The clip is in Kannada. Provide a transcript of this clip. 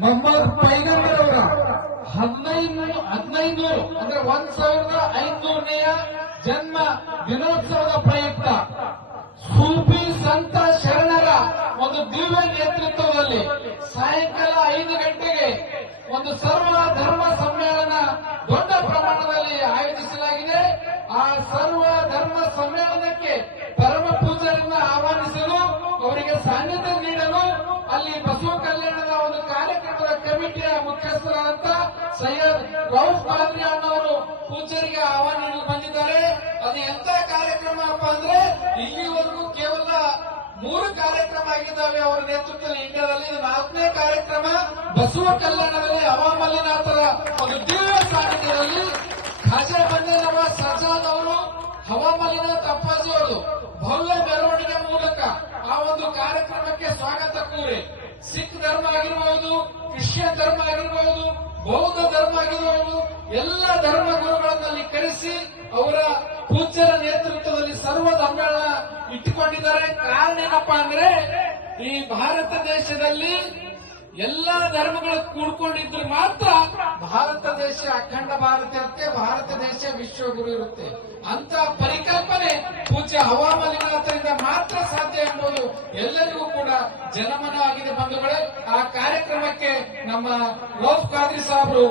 ಮೊಹಮ್ಮದ್ ಪೈಗಂಬರ್ ಅವರ 1500 ಅಂದ್ರೆ 1500ನೆಯ ಜನ್ಮ ದಿನೋತ್ಸವದ ಪ್ರಯುಕ್ತ ಸೂಫಿ ಸಂತ ಶರಣರ ಒಂದು ದಿವ್ಯ ನೇತೃತ್ವದಲ್ಲಿ ಸಾಯಂಕಾಲ 5 ಗಂಟೆಗೆ ಒಂದು ಸರ್ವ ಧರ್ಮ ಸಮ್ಮೇಳನ ದೊಡ್ಡ ಪ್ರಮಾಣದಲ್ಲಿ ಆಯೋಜಿಸಲಾಗಿದೆ. ಆ ಸರ್ವ ಧರ್ಮ ಸಮ್ಮೇಳನಕ್ಕೆ ಪರಮ ಪೂಜಾರಿಯನ್ನು ಆಹ್ವಾನಿಸಲು, ಅವರಿಗೆ ಸಾನ್ನಿಧ್ಯ ನೀಡಲು ಅಲ್ಲಿ ಬಸವ ಕಲ್ಯಾಣದ ಒಂದು ಕಾರ್ಯಕ್ರಮದ ಕಮಿಟಿಯ ಮುಖ್ಯಸ್ಥರಾದಂತ ಸೈಯದ್ ರೌಫ್ ಖಾದ್ರಿ ಅನ್ನೋರು ಪೂಜಾರಿಗೆ ಆಹ್ವಾನ ನೀಡಲು ಬಂದಿದ್ದಾರೆ. ಅದು ಎಂತ ಕಾರ್ಯಕ್ರಮ ಅಪ್ಪ ಅಂದ್ರೆ, ಇಲ್ಲಿವರೆಗೂ ಕೇವಲ 3 ಕಾರ್ಯಕ್ರಮ ಆಗಿದ್ದಾವೆ ಅವರ ನೇತೃತ್ವದಲ್ಲಿ ಇಂಡಿಯಾದಲ್ಲಿ. ಇದು 4ನೇ ಕಾರ್ಯಕ್ರಮ. ಬಸವ ಕಲ್ಯಾಣದಲ್ಲಿ ಹವಾಮಲ್ಲಿನಾಥರ ಒಂದು ದಿವ್ಯ ಸಾನ್ನಿಧ್ಯದಲ್ಲಿ ಖಾಜಾ ಬಂದೇ ನವಾಜ್ ಸಜಾದ್ ಅವರು, ಹವಾಮಲ್ಲಿನಾಥ್ ಅಪ್ಪಾಜಿ ಅವರು ಭವ್ಯ ಮೆರವಣಿಗೆ ಮೂಲಕ ಆ ಒಂದು ಕಾರ್ಯಕ್ರಮಕ್ಕೆ ಸ್ವಾಗತ ಕೋರಿ ಸಿಖ್ ಧರ್ಮ ಆಗಿರಬಹುದು, ಕ್ರಿಶ್ಚಿಯನ್ ಧರ್ಮ ಆಗಿರಬಹುದು, ಬೌದ್ಧ ಧರ್ಮ ಆಗಿರಬಹುದು, ಎಲ್ಲ ಧರ್ಮ ಗುರುಗಳನ್ನಲ್ಲಿ ಕರೆಸಿ ಅವರ ಪೂಜ್ಯರ ನೇತೃತ್ವದಲ್ಲಿ ಸರ್ವ ಸಮ್ಮೇಳನ ಇಟ್ಟುಕೊಂಡಿದ್ದಾರೆ. ಕಾರಣ ಏನಪ್ಪಾ ಅಂದ್ರೆ, ಈ ಭಾರತ ದೇಶದಲ್ಲಿ ಎಲ್ಲಾ ಧರ್ಮಗಳು ಕೂಡ್ಕೊಂಡಿದ್ರು ಮಾತ್ರ ಭಾರತ ದೇಶ ಅಖಂಡ ಭಾರತ ಇರುತ್ತೆ, ಭಾರತ ದೇಶ ವಿಶ್ವಗುರು ಇರುತ್ತೆ. ಅಂತ ಪರಿಕಲ್ಪನೆ ಪೂಜ್ಯ ಹವಾಮಲ್ಲಿನಾಥರಿಂದ ಮಾತ್ರ ಸಾಧ್ಯ ಎಂಬುದು ಎಲ್ಲರಿಗೂ ಕೂಡ ಜನಮನ ಆಗಿದೆ ಬಂಧುಗಳೇ. ಆ ಕಾರ್ಯಕ್ರಮಕ್ಕೆ ನಮ್ಮ ರೌಫ್ ಖಾದ್ರಿ ಸಾಹೇಬರು